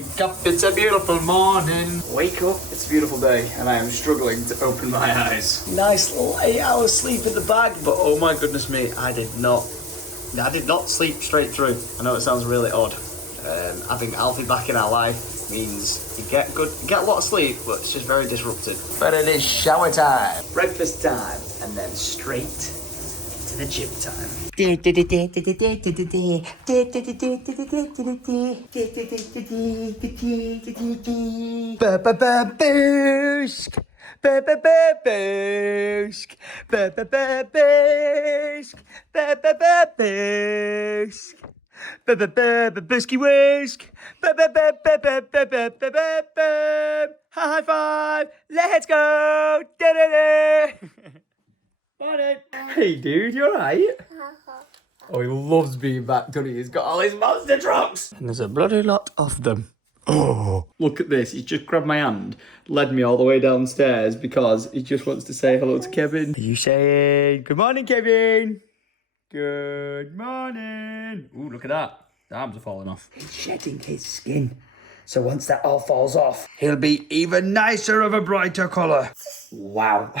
Wake up, it's a beautiful morning. Wake up, it's a beautiful day, and I am struggling to open my eyes. Nice little 8 hours sleep in the bag, but oh my goodness me, I did not sleep straight through. I know it sounds really odd. Having Alfie back in our life means you get a lot of sleep, but it's just very disrupted. But it is shower time, breakfast time, and then straight to the gym time. Bisky whisk. High five. Let's go. Morning. Hey dude, you alright? Oh, he loves being back, doesn't he? He's got all his monster trucks. And there's a bloody lot of them. Oh, look at this. He just grabbed my hand, led me all the way downstairs because he just wants to say hello to Kevin. Are you saying, good morning, Kevin? Good morning. Ooh, look at that. The arms are falling off. He's shedding his skin. So once that all falls off, he'll be even nicer of a brighter colour. Wow.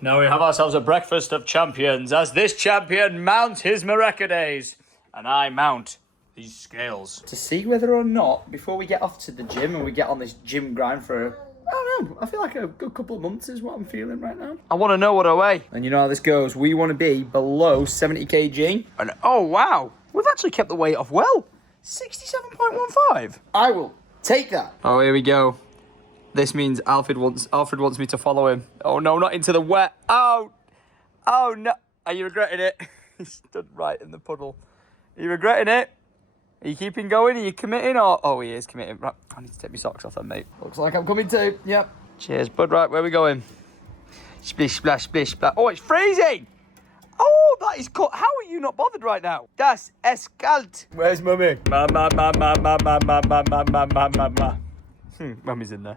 Now we have ourselves a breakfast of champions as this champion mounts his Maracades and I mount these scales. To see whether or not, before we get off to the gym and we get on this gym grind for, I don't know, I feel like a good couple of months is what I'm feeling right now. I want to know what I weigh. And you know how this goes. We want to be below 70 kg. And oh wow, we've actually kept the weight off well. 67.15. I will take that. Oh, here we go. This means Alfred wants me to follow him. Oh no, not into the wet. Oh no. Are you regretting it? He stood right in the puddle. Are you regretting it? Are you keeping going? Are you committing? Or oh, he is committing. Right, I need to take my socks off then, mate. Looks like I'm coming too. Yep. Cheers, bud. Right, where are we going? Splish, splash, splish, splash. Oh, it's freezing. Oh, that is cold. How are you not bothered right now? Das es kalt. Where's mummy? Mama. Mummy's in there.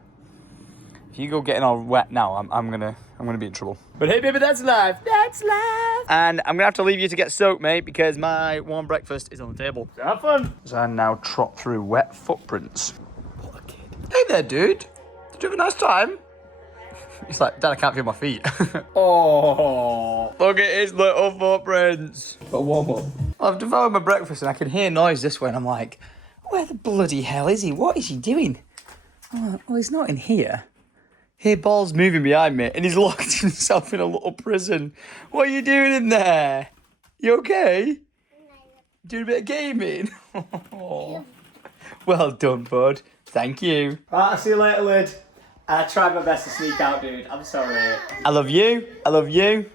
If you go getting all wet now, I'm gonna be in trouble. But hey, baby, that's life. That's life. And I'm gonna have to leave you to get soaked, mate, because my warm breakfast is on the table. So have fun. As I now trot through wet footprints. What a kid. Hey there, dude. Did you have a nice time? He's like, Dad, I can't feel my feet. Oh, look at his little footprints. Got warm up. I've devoured my breakfast and I can hear noise this way, and I'm like, where the bloody hell is he? What is he doing? I'm like, well, he's not in here. Hear balls moving behind me, and he's locked himself in a little prison. What are you doing in there? You okay? Doing a bit of gaming? Oh. Well done, bud. Thank you. Right, I'll see you later, Lid. I tried my best to sneak out, dude. I'm sorry. I love you. I love you.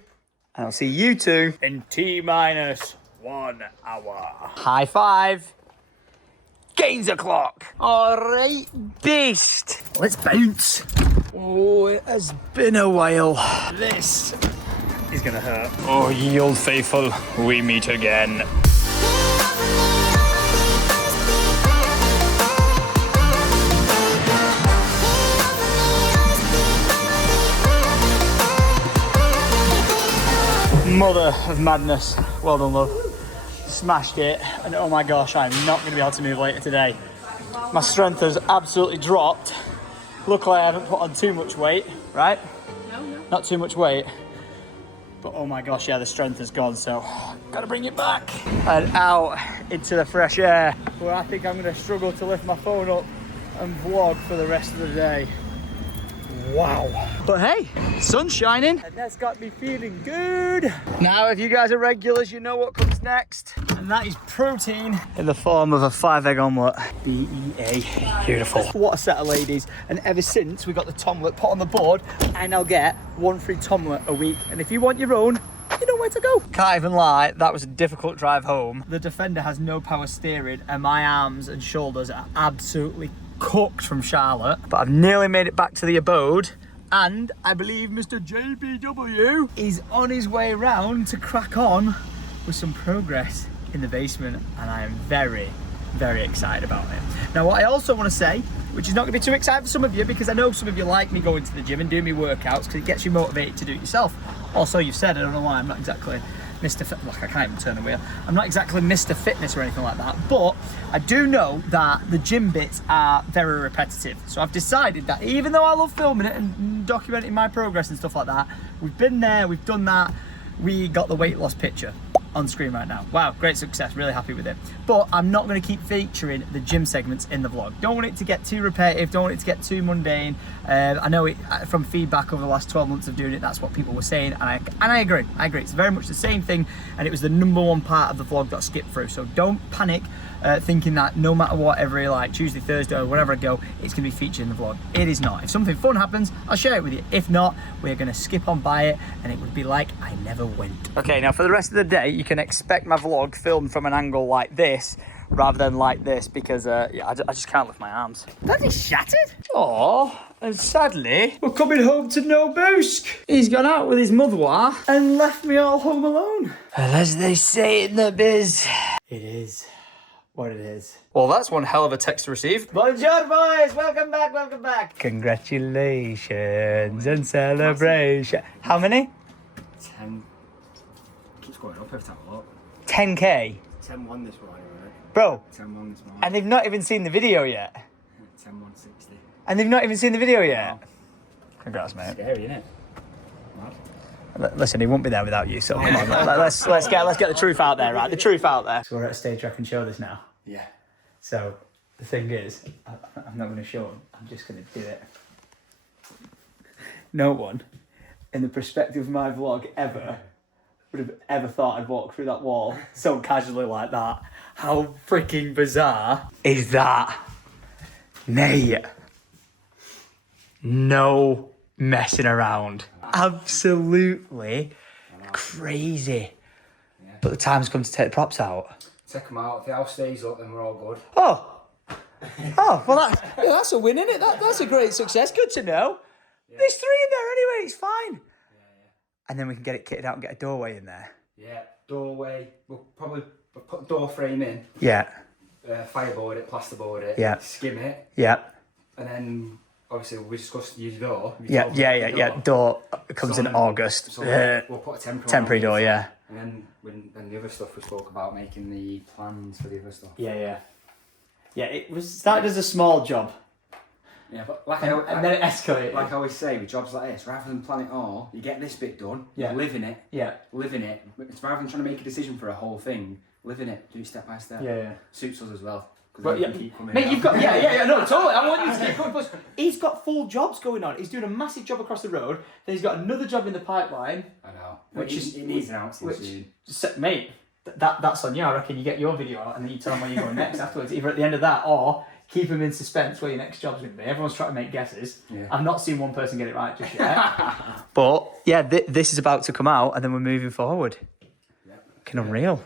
And I'll see you two in T-1 hour. High five. Gains a clock. All right, beast. Let's bounce. Oh, it has been a while. This is gonna hurt. Oh, ye old faithful, we meet again. Mother of madness. Well done, love. Smashed it, and oh my gosh, I'm not going to be able to move later today. My strength has absolutely dropped. Luckily, I haven't put on too much weight, right? No. Not too much weight. But oh my gosh, yeah, the strength has gone, so gotta bring it back. And out into the fresh air, where I think I'm going to struggle to lift my phone up and vlog for the rest of the day. Wow. But hey, sun's shining and that's got me feeling good. Now, if you guys are regulars, you know what comes next. And that is protein in the form of a 5-egg omelette. BEA. Beautiful. What a set of ladies. And ever since we got the tomlet put on the board, I now get 1 free tomlet a week. And if you want your own, you know where to go. Can't even lie, that was a difficult drive home. The Defender has no power steering and my arms and shoulders are absolutely cooked from Charlotte, but I've nearly made it back to the abode, and I believe Mr. JBW is on his way around to crack on with some progress in the basement, and I am very, very excited about it. Now, what I also want to say, which is not going to be too exciting for some of you, because I know some of you like me going to the gym and doing my workouts because it gets you motivated to do it yourself. Also, you've said, I don't know why, I'm not exactly Look, I can't even turn the wheel. I'm not exactly Mr. Fitness or anything like that, but I do know that the gym bits are very repetitive. So I've decided that even though I love filming it and documenting my progress and stuff like that, we've been there, we've done that, we got the weight loss picture on screen right now. Wow, great success, really happy with it. But I'm not going to keep featuring the gym segments in the vlog. Don't want it to get too repetitive, don't want it to get too mundane. I know it from feedback over the last 12 months of doing it, that's what people were saying, and I agree. It's very much the same thing, and it was the #1 part of the vlog that I skipped through. So don't panic thinking that no matter what, every like Tuesday, Thursday, or wherever I go, it's going to be featured in the vlog. It is not. If something fun happens, I'll share it with you. If not, we're going to skip on by it, and it would be like I never went. Okay, now for the rest of the day, you can expect my vlog filmed from an angle like this rather than like this, because yeah, I just can't lift my arms. That is shattered. Oh, and sadly, we're coming home to no Boosk. He's gone out with his mother and left me all home alone. Well, as they say in the biz, it is what it is. Well, that's one hell of a text to receive. Bonjour, boys. Welcome back, welcome back. Congratulations and celebration. How many? 10. Keeps going up every time I look. 10K? 10-1 this morning, right? Bro. 10-1 this morning. And they've not even seen the video yet. 10-160. And they've not even seen the video yet. No. Congrats, mate. Scary, isn't it? Listen, he won't be there without you, so come on. let's get the truth out there, right? The truth out there. So we're at a stage where I can show this now. Yeah. So the thing is, I'm not going to show him. I'm just going to do it. No one, in the perspective of my vlog ever, would have ever thought I'd walk through that wall so casually like that. How freaking bizarre is that? Mate. No messing around. Absolutely crazy. Yeah. But the time's come to take the props out. Take them out. If the house stays up, then we're all good. Oh, well that's a win, isn't it? That's a great success. Good to know. Yeah. There's 3 in there anyway. It's fine. Yeah. And then we can get it kitted out and get a doorway in there. Yeah, doorway. We'll put a door frame in. Yeah. Fireboard it, plasterboard it. Yeah. Skim it. Yeah. And then obviously we discussed use door. Yeah. Door comes in August. So we'll put a temporary door. Yeah. And then the other stuff we spoke about, making the plans for the other stuff. Yeah. It was started as a small job. Yeah, but and then it escalated. Like I always say, with jobs like this, rather than plan it all, you get this bit done. Yeah. You live in it. Yeah. Live in it. It's rather than trying to make a decision for a whole thing. Live in it. Do it step by step. Yeah. Suits us as well. But yeah, mate, you've got no, totally. I want you to keep going. Plus, he's got full jobs going on. He's doing a massive job across the road. Then he's got another job in the pipeline. I know. It needs an ounce soon. Mate, that's on you. I reckon you get your video out and then you tell him where you're going next afterwards. Either at the end of that or keep him in suspense where your next job's going to be. Everyone's trying to make guesses. Yeah. I've not seen one person get it right just yet. But yeah, this is about to come out and then we're moving forward. Yep. Unreal.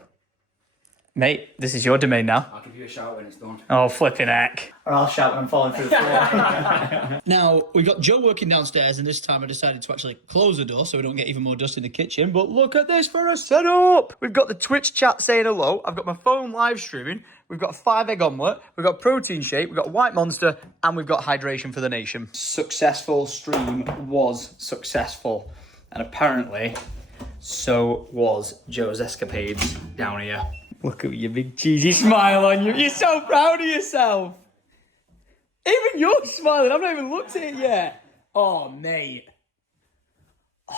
Mate, this is your domain now. I'll give you a shout when it's done. Oh, flipping heck. Or I'll shout when I'm falling through the floor. Now, we've got Joe working downstairs, and this time I decided to actually close the door so we don't get even more dust in the kitchen. But look at this for a setup. We've got the Twitch chat saying hello. I've got my phone live streaming. We've got a 5-egg omelette. We've got protein shake. We've got White Monster. And we've got hydration for the nation. Successful stream was successful. And apparently, so was Joe's escapades down here. Look at your big cheesy smile on you. You're so proud of yourself. Even you're smiling. I've not even looked at it yet. Oh, mate. Oh.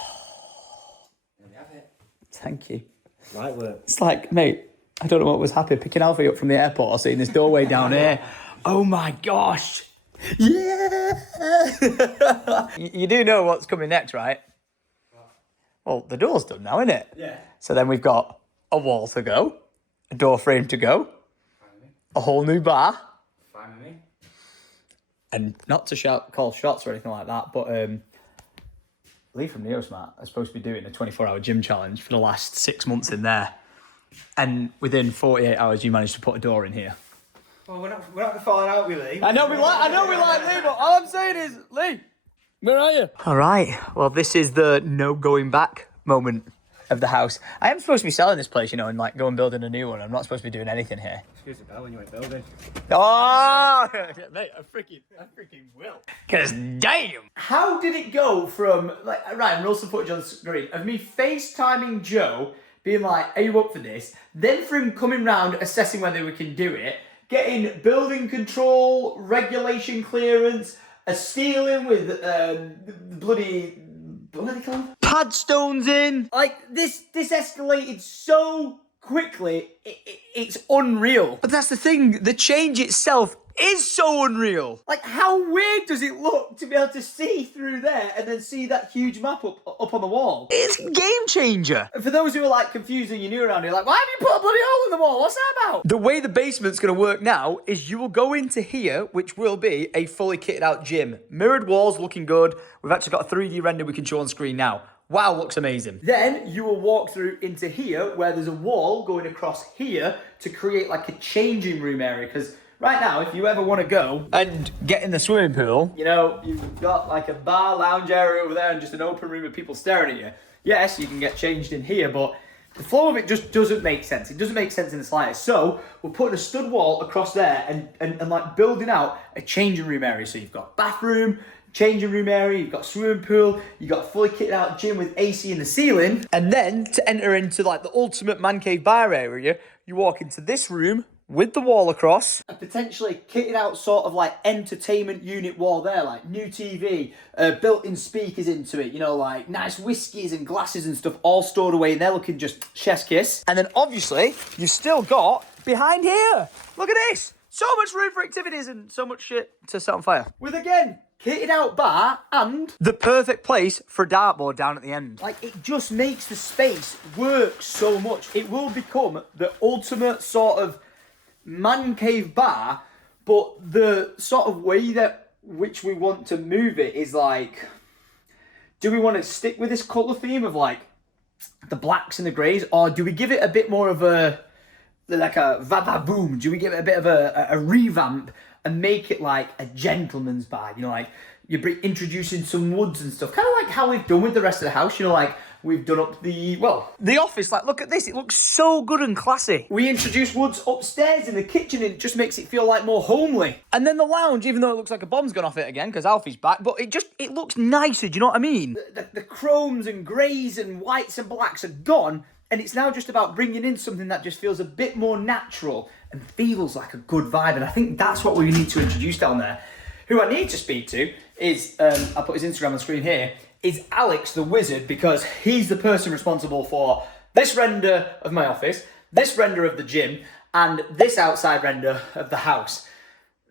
There we have it. Thank you. Right work. It's like, mate, I don't know what was happening. Picking Alfie up from the airport or seeing this doorway down here. Oh, my gosh. Yeah. You do know what's coming next, right? Well, the door's done now, isn't it? Yeah. So then we've got a wall to go. A door frame to go, a whole new bar, Fine with me. And not to call shots or anything like that, but Lee from Neosmart is supposed to be doing a 24-hour gym challenge for the last 6 months in there, and within 48 hours you managed to put a door in here. Well, we're not falling out with Lee. I know we like Lee, but all I'm saying is, Lee, where are you? All right, well, this is the no going back moment of the house. I am supposed to be selling this place, and like go and building a new one. I'm not supposed to be doing anything here. Excuse the bell when you ain't building. Oh, mate, I freaking will. Cause damn. How did it go from right? And roll some footage on the screen of me FaceTiming Joe being like, are you up for this? Then for him coming round, assessing whether we can do it, getting building control, regulation clearance, a ceiling with bloody, what are they called? Pad stones in. Like, this escalated so quickly, it's unreal. But that's the thing, the change itself is so unreal. Like, how weird does it look to be able to see through there and then see that huge map up on the wall? It's a game changer. And for those who are like confused and you're new around here, like, why have you put a bloody hole in the wall? What's that about? The way the basement's gonna work now is you will go into here, which will be a fully kitted out gym. Mirrored walls looking good. We've actually got a 3D render we can show on screen now. Wow, looks amazing. Then you will walk through into here where there's a wall going across here to create like a changing room area. Because right now, if you ever want to go and get in the swimming pool, you know, you've got like a bar lounge area over there and just an open room with people staring at you. Yes, you can get changed in here, but the flow of it just doesn't make sense. It doesn't make sense in the slightest. So we're putting a stud wall across there and like building out a changing room area. So you've got bathroom, changing room area, you've got swimming pool, you've got a fully kitted out gym with AC in the ceiling. And then to enter into like the ultimate man cave bar area, you walk into this room with the wall across. A potentially kitted out sort of like entertainment unit wall there, like new TV, built-in speakers into it, you know, like nice whiskies and glasses and stuff all stored away and they're looking just chef's kiss. And then obviously you've still got behind here, look at this, so much room for activities and so much shit to set on fire. With again, kitted out bar and the perfect place for a dartboard down at the end. Like, it just makes the space work so much. It will become the ultimate sort of man cave bar, but the sort of way that which we want to move it is like, do we want to stick with this colour theme of like the blacks and the greys, or do we give it a bit more of a like a va-va-boom? Do we give it a bit of a revamp and make it like a gentleman's bar? You know, like you're introducing some woods and stuff, kind of like how we've done with the rest of the house. You know, like we've done up the office. Like, look at this, it looks so good and classy. We introduced woods upstairs in the kitchen and it just makes it feel like more homely. And then the lounge, even though it looks like a bomb's gone off it again because Alfie's back, but it looks nicer, do you know what I mean? The chromes and greys and whites and blacks are gone, and it's now just about bringing in something that just feels a bit more natural and feels like a good vibe. And I think that's what we need to introduce down there. Who I need to speak to is, I'll put his Instagram on the screen here, is Alex the Wizard, because he's the person responsible for this render of my office, this render of the gym, and this outside render of the house.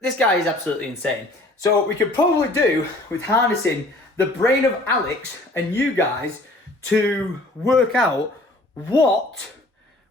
This guy is absolutely insane. So what we could probably do with harnessing the brain of Alex and you guys to work out what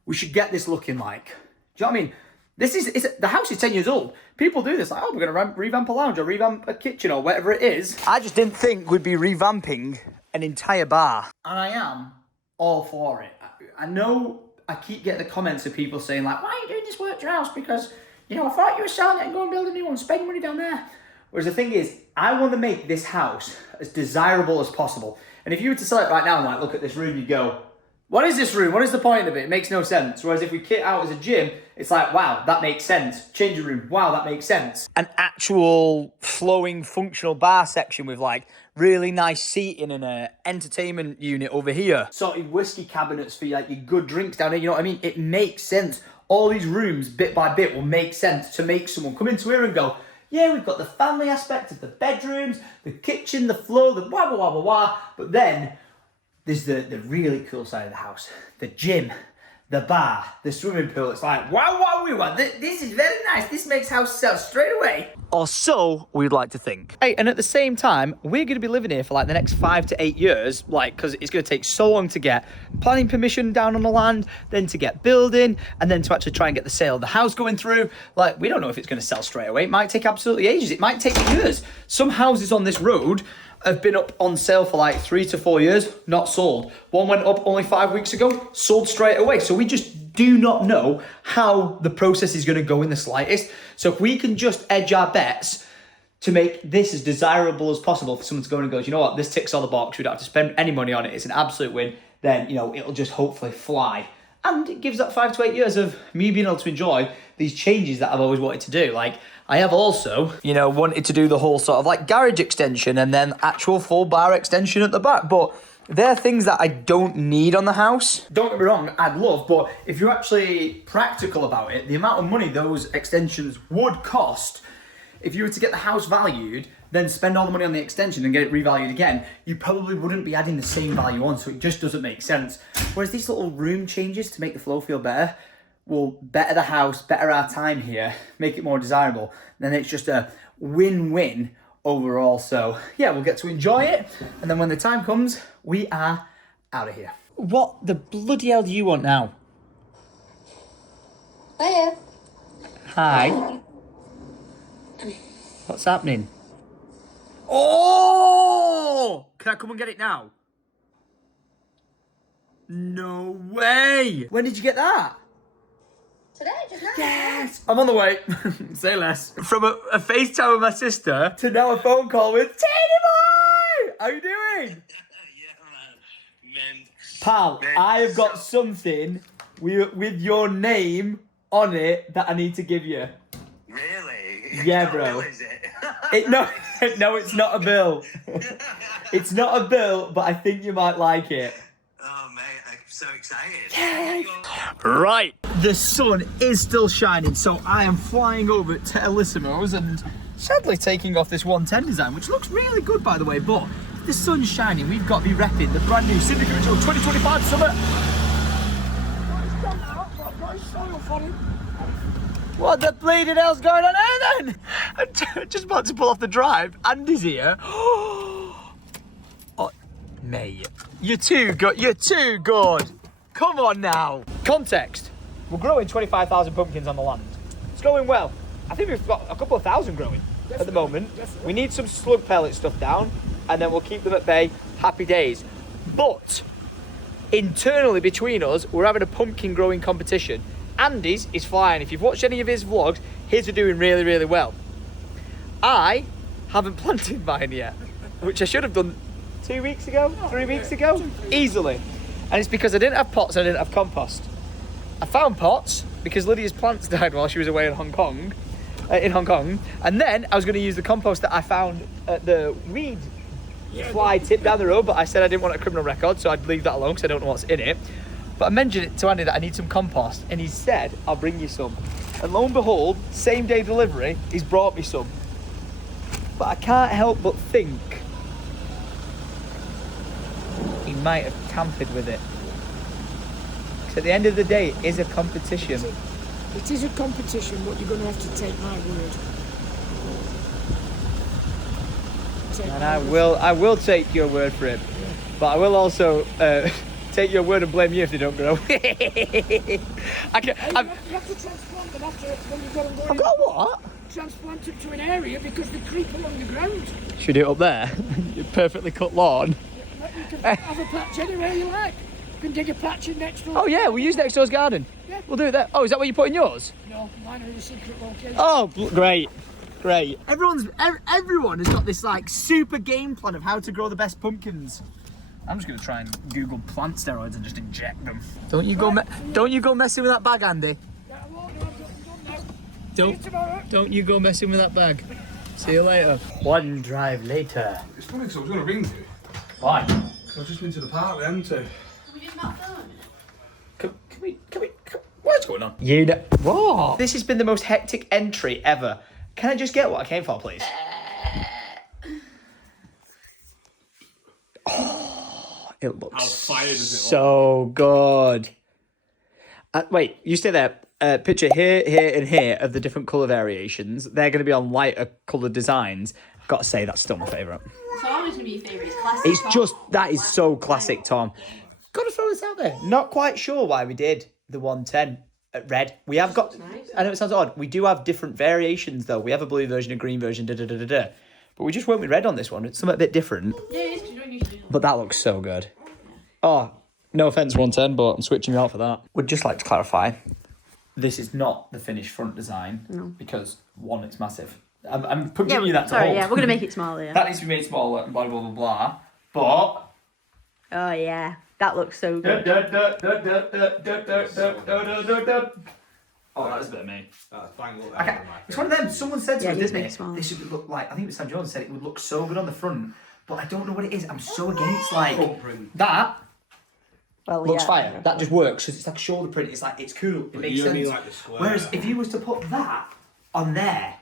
we should get this looking like. Do you know what I mean? The house is 10 years old. People do this, like, oh, we're going to revamp a lounge or revamp a kitchen or whatever it is. I just didn't think we'd be revamping an entire bar. And I am all for it. I know I keep getting the comments of people saying, like, why are you doing this work to your house? Because, you know, I thought you were selling it and go and build a new one, spend money down there. Whereas the thing is, I want to make this house as desirable as possible. And if you were to sell it right now and, like, look at this room, you go, what is this room? What is the point of it? It makes no sense. Whereas if we kit out as a gym, it's like, wow, that makes sense. Changing room, wow, that makes sense. An actual flowing functional bar section with like really nice seating and an entertainment unit over here. Sorted whiskey cabinets for like your good drinks down here, you know what I mean? It makes sense. All these rooms, bit by bit, will make sense to make someone come into here and go, yeah, we've got the family aspect of the bedrooms, the kitchen, the floor, the blah, blah, blah, blah, blah. But then there's the really cool side of the house, the gym, the bar, the swimming pool. It's like, wow, this is very nice. This makes house sell straight away. Or so we'd like to think. Hey, and at the same time, we're going to be living here for like the next 5 to 8 years, like, because it's going to take so long to get planning permission down on the land, then to get building, and then to actually try and get the sale of the house going through. Like, we don't know if it's going to sell straight away. It might take absolutely ages. It might take years. Some houses on this road have been up on sale for like 3 to 4 years, not sold. One went up only 5 weeks ago, sold straight away. So we just do not know how the process is going to go in the slightest. So if we can just edge our bets to make this as desirable as possible for someone to go in and go, you know what, this ticks all the box, we don't have to spend any money on it, it's an absolute win, then, you know, it'll just hopefully fly. And it gives that 5 to 8 years of me being able to enjoy these changes that I've always wanted to do. Like, I have also, you know, wanted to do the whole sort of like garage extension and then actual full bar extension at the back. But They're things that I don't need on the house. Don't get me wrong, I'd love, but if you're actually practical about it, the amount of money those extensions would cost, if you were to get the house valued, then spend all the money on the extension and get it revalued again, you probably wouldn't be adding the same value on, so it just doesn't make sense. Whereas these little room changes to make the flow feel better will better the house, better our time here, make it more desirable. Then it's just a win-win overall. So yeah, we'll get to enjoy it, and then when the time comes, we are out of here. What the bloody hell do you want now? Hiya. Hi. What's happening? Oh! Can I come and get it now? No way! When did you get that? Today, just now. Yes! I'm on the way. Say less. From a FaceTime with my sister to now a phone call with Teeny Boy! How you doing? Yeah, man. Pal, I have got something with your name on it that I need to give you. Really? Yeah, bro. Bill, is it? No, it's not a bill. It's not a bill, but I think you might like it. Oh, mate, I'm so excited. Yes. Right. The sun is still shining, so I am flying over to Elissimo's and sadly taking off this 110 design, which looks really good, by the way, but if the sun's shining, we've got to be repping the brand new Syndicate PO 2025 summer. What the bleeding hell's going on here then? I'm just about to pull off the drive. Andy's here. Oh, mate, you're too good. You're too good. Come on now. Context. We're growing 25,000 pumpkins on the land. It's going well. I think we've got a couple of thousand growing at the moment. We need some slug pellet stuff down, and then we'll keep them at bay. Happy days. But internally between us, we're having a pumpkin growing competition. Andy's is flying. If you've watched any of his vlogs, his are doing really, really well. I haven't planted mine yet, which I should have done 2 weeks ago, 3 weeks ago, easily. And it's because I didn't have pots, I didn't have compost. I found pots because Lydia's plants died while she was away in Hong Kong. And then I was going to use the compost that I found at the weed fly tip down the road, but I said I didn't want a criminal record, so I'd leave that alone because I don't know what's in it. But I mentioned it to Andy that I need some compost, and he said, I'll bring you some. And lo and behold, same day delivery, he's brought me some. But I can't help but think he might have tampered with it. Because at the end of the day, it is a competition. It is a competition, but you're going to have to take my word. And I will take your word for it. But I will also take your word and blame you if they don't grow. You have to transplant them after when you get them going. I've got what? Transplant them to an area because they creep along the ground. Should we do it up there? Your perfectly cut lawn. You can have a patch anywhere you like. You can dig a patch in next door. Oh yeah, we'll use next door's garden. Yeah. We'll do it there. Oh, is that where you put in yours? No, mine are in a secret location. Oh, great. Great. Everyone has got this like super game plan of how to grow the best pumpkins. I'm just gonna try and Google plant steroids and just inject them. Don't you go messing with that bag, Andy. Yeah, I won't, I'm done now. Don't you go messing with that bag. See you later. One drive later. It's funny because I was going to ring you. Why? Because I've just been to the park then to... Can we, what's going on? You know, what? This has been the most hectic entry ever. Can I just get what I came for, please? Oh, it looks How fired is it so good. Wait, you stay there. Picture here, here, and here of the different colour variations. They're going to be on lighter coloured designs. Got to say, that's still my favourite. Tom is going to be your favourite. It's classic. It's just, that is so classic, Tom. Got to throw this out there. Not quite sure why we did the 110 at red. We have got, I know it sounds odd, we do have different variations though. We have a blue version, a green version, But we just went with red on this one. It's something a bit different. Yeah, it is, 'cause you don't usually do that. But that looks so good. Oh, no offence 110, but I'm switching you out for that. Would just like to clarify, this is not the finished front design because one, it's massive. I'm giving you that to sorry, hold. yeah, we're going to make it smaller, yeah. That needs to be made smaller and blah, blah, blah, blah. But... Oh, yeah. That looks so good. Oh, that's a bit of me. That's bang, look, Okay. It's one of them. Someone said to Yeah, us, just didn't make it smaller. this would look like, I think it was Sam Jones said it would look so good on the front, but I don't know what it is. I'm so against like Front print. that. Well, Looks yeah. fire. That just works because it's like a shoulder print. It's like it's cool. It makes you sense. only like the square. Whereas if you was to put that on there,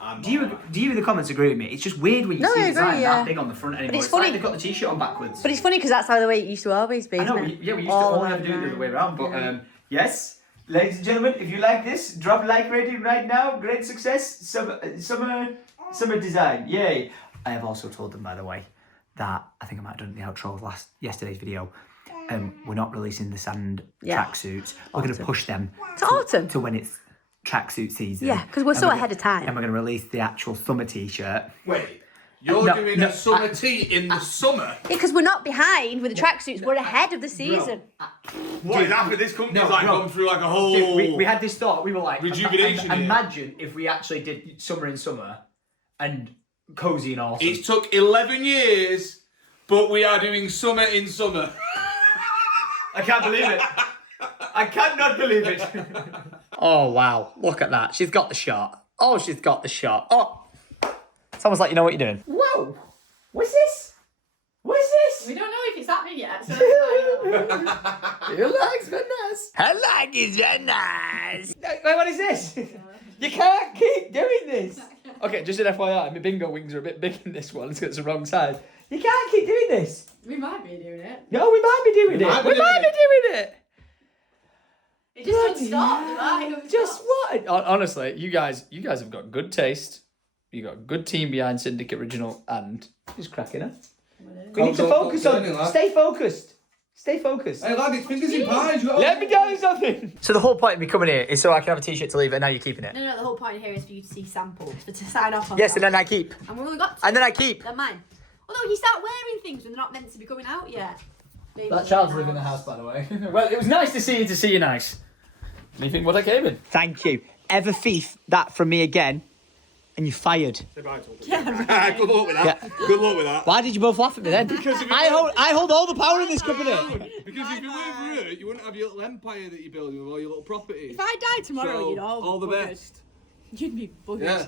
I'm do you in the comments agree with me? It's just weird when you No, see I the design agree, that yeah. big on the front anymore. it's It's like funny- they've got the t-shirt on backwards. But it's funny because that's how the way it used to always be. I know. Isn't it? We used All to only have around to do it the other way nine. around. But Yeah. yes, ladies and gentlemen, if you like this, drop a like rating right now. Great success. Summer design. Yay! I have also told them, by the way, that I think I might have done the outro of yesterday's video. We're not releasing the sand tracksuits. We're going to push them To autumn. to when it's tracksuit season. Yeah, because we're And so we're ahead of And time. we're going to release the actual summer t-shirt. Wait, you're No, doing no, a summer tea in the summer? Because we're not behind with the tracksuits. We're ahead of the season. What is after this company's No, like bro. gone through like a whole... Dude, we had this thought. We were like, Rejuvenation here. Imagine if we actually did summer in summer and cozy and awesome. It took 11 years, but we are doing summer in summer. I can't believe it. I cannot believe it. Oh, wow. Look at that. She's got the shot. Oh, she's got the shot. Oh. It's almost like you know what you're doing. Whoa. What's this? What's this? We don't know if it's happening yet. So He likes Venice. I like his Venice. Wait, what is this? You can't keep doing this. Okay, just an FYI, my bingo wings are a bit big in this one. It's the wrong size. You can't keep doing this. we might be doing it. No, we might be doing it. We might be doing it. It just doesn't stop. Right? Just what? Honestly, you guys have got good taste. You got a good team behind Syndicate Original, and just cracking it. We need to focus on. Stay focused. Stay focused. Hey lad, it's fingers in pies. Let me tell you something. So the whole point of me coming here is so I can have a t-shirt to leave it, and now you're keeping it. No, the whole point here is for you to see samples, to sign off on Yes, and them. then I keep. And we've only got two. And then I keep. They're mine. Although you start wearing things when they're not meant to be coming out yet. Maybe That child's living in the house, by the way. Well, it was nice to see you nice. What do you think what I came in? Thank you. Ever thief that from me again, and you're fired. Good luck with that. Good luck with that. Why did you both laugh at me then? Because if I hold all the power in this company. Because if you weren't for her, you wouldn't have your little empire that you're building with all your little properties. If I died tomorrow, So, you'd all the buggered. best. You'd be buggered. Yeah.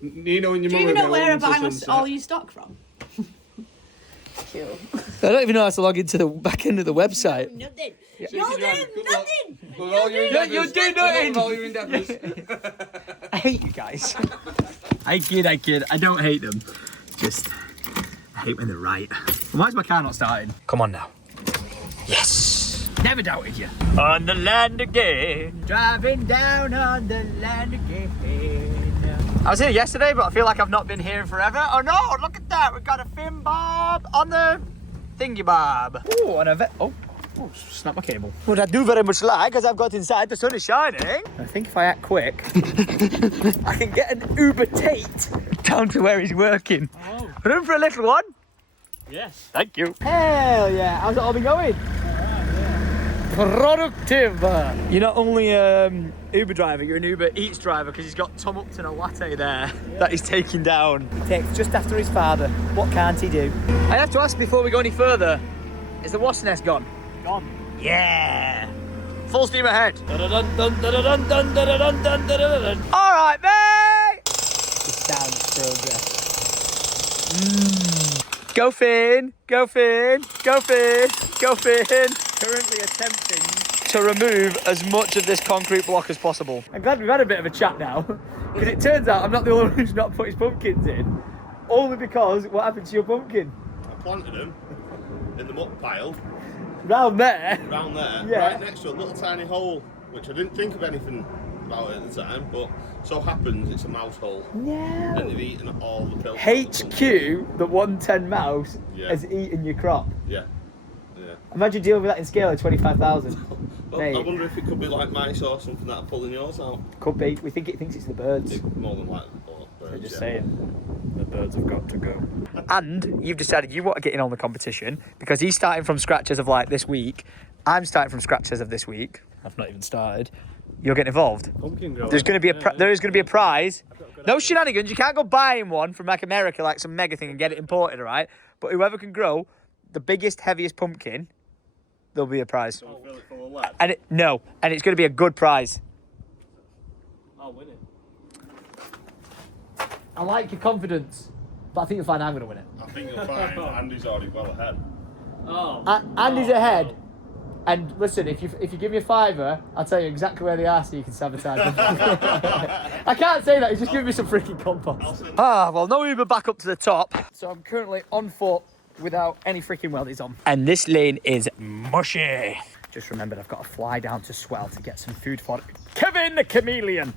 Nino and your Do you mum even are know where I going buy to my, sunset. all your stock from? Cool. I don't even know how to log into the back end of the website. Nothing. Shake You're your doing hand. Good luck. nothing. With all your endeavours. you do Good luck nothing. with all your endeavours. I hate you guys. I kid. I don't hate them. Just, I hate when they're right. Why is my car not starting? Come on now. Yes. Never doubted you. On the land again. Driving down on the land again. I was here yesterday, but I feel like I've not been here in forever. Oh no, look at that. We've got a fin bob on the thingy bob. Oh, and a oh, snap my cable. What I do very much like, as I've got inside, the sun is shining. I think if I act quick, I can get an Uber Tate down to where he's working. Oh. Room for a little one? Yes. Thank you. Hell yeah. How's it all been going? Productive. You're not only Uber driver, you're an Uber Eats driver because he's got Tom Upton a latte there that he's taking down. He takes just after his father. What can't he do? I have to ask before we go any further, is the wasp nest gone? Gone. Yeah. Full steam ahead. All right, mate. The sound of progress. Go Finn, go Finn, go Finn, go Finn. Currently attempting to remove as much of this concrete block as possible. I'm glad we've had a bit of a chat now, because it turns out I'm not the only one who's not put his pumpkins in, only because what happened to your pumpkin? I planted them in the muck pile Round there. round there, Yeah. right next to a little tiny hole, which I didn't think of anything about it at the time, but so happens it's a mouse hole. No. And they've eaten all the pills. HQ, the 110 mouse, Yeah. has eaten your crop. Yeah. Imagine dealing with that in scale of 25,000. Well, Mate. I wonder if it could be like mice or something that are pulling yours out. Could be. We think it thinks it's the birds. It's more than likely birds. They're just yeah. saying the birds have got to go. And you've decided you want to get in on the competition because he's starting from scratch as of like this week. I'm starting from scratch as of this week. I've not even started. You're getting involved. Pumpkin grower. There's going to be there is going to be a prize. No shenanigans. You can't go buying one from like America, like some mega thing, and get it imported, all right? But whoever can grow the biggest, heaviest pumpkin, there'll be a prize. Fill it full of lead. And it's going to be a good prize. I'll win it. I like your confidence. but I think you'll find I'm going to win it. I think you'll find Andy's already well ahead. Oh. Andy's ahead. And listen, if you give me a fiver, I'll tell you exactly where they are so you can sabotage them. I can't say that, he's just giving me some freaking compost. Well, no Uber back up to the top. So I'm currently on foot without any freaking wellies on. And this lane is mushy. Just remembered I've got to fly down to Swell to get some food for Kevin the Chameleon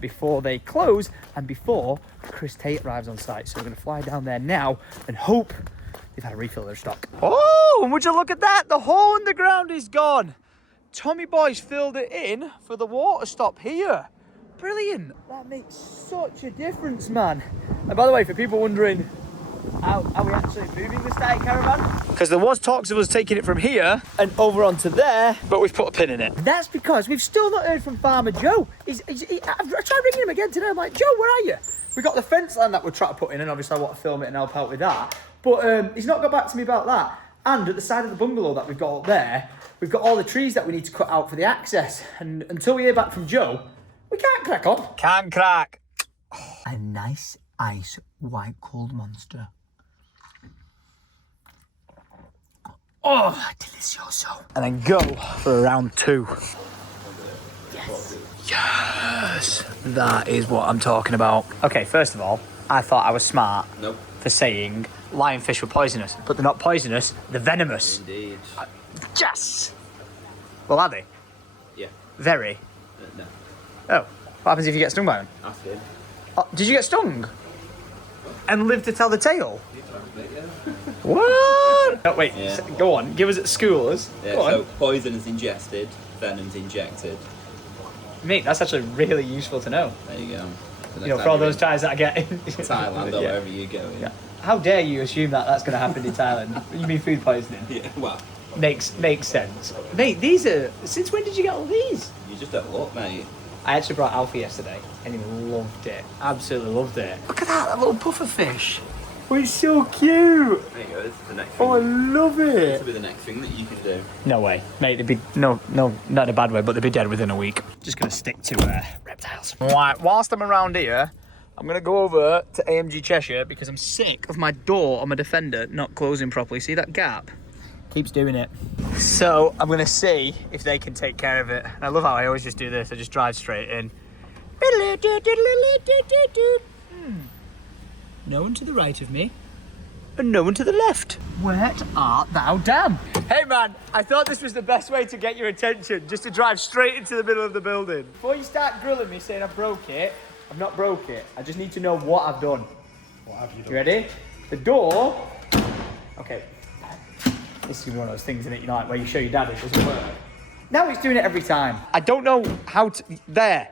before they close and before Chris Tate arrives on site. So we're going to fly down there now and hope they've had a refill of their stock. Oh, and would you look at that? The hole in the ground is gone. Tommy Boy's filled it in for the water stop here. Brilliant. That makes such a difference, man. And by the way, for people wondering, how are we actually moving the static caravan? Because there was talks of us taking it from here and over onto there, but we've put a pin in it. That's because we've still not heard from Farmer Joe. I tried ringing him again today. I'm like, Joe, where are you? We got the fence line that we're trying to put in, and obviously I want to film it and help out with that. But he's not got back to me about that. And at the side of the bungalow that we've got up there, we've got all the trees that we need to cut out for the access. And until we hear back from Joe, we can't crack on. Can't crack. A nice ice white cold monster. Oh, delicioso. And then go for round 2. Yes. Yes. That is what I'm talking about. Okay, first of all, I thought I was smart for saying lionfish were poisonous, but they're not poisonous, they're venomous. Indeed. Yes. Well, are they? Yeah. Very. No. Oh, what happens if you get stung by them? Ask him. Oh, did you get stung? And live to tell the tale? What? Oh, wait, Yeah. Go on, give us at schoolers. Yeah, Go on. so poison is ingested, venom's injected. Mate, that's actually really useful to know. There you go. So You know, for all those times that I get in Thailand or Yeah. wherever you go. Yeah. How dare you assume that that's going to happen in Thailand? You mean food poisoning? Yeah, well, Makes sense. Mate, these are... Since when did you get all these? you just don't look, mate. I actually brought Alfie yesterday and he loved it. Absolutely loved it. Look at that little puffer fish. Oh, it's so cute. There you go, this is the next thing. Oh, I love This it. will be the next thing that you can do. No way. Mate, they'd be... No, not in a bad way, but they'd be dead within a week. Just going to stick to reptiles. Right, whilst I'm around here, I'm going to go over to AMG Cheshire because I'm sick of my door on my Defender not closing properly. See that gap? Keeps doing it. So I'm going to see if they can take care of it. And I love how I always just do this. I just drive straight in. No one to the right of me and no one to the left. Where art thou, damn? Hey man, I thought this was the best way to get your attention, just to drive straight into the middle of the building. Before you start grilling me saying I broke it, I've not broke it. I just need to know what I've done. What have you done? You ready? The door. Okay. This is one of those things, isn't it? You know, like where you show your dad it doesn't work. Now it's doing it every time. I don't know how to. There.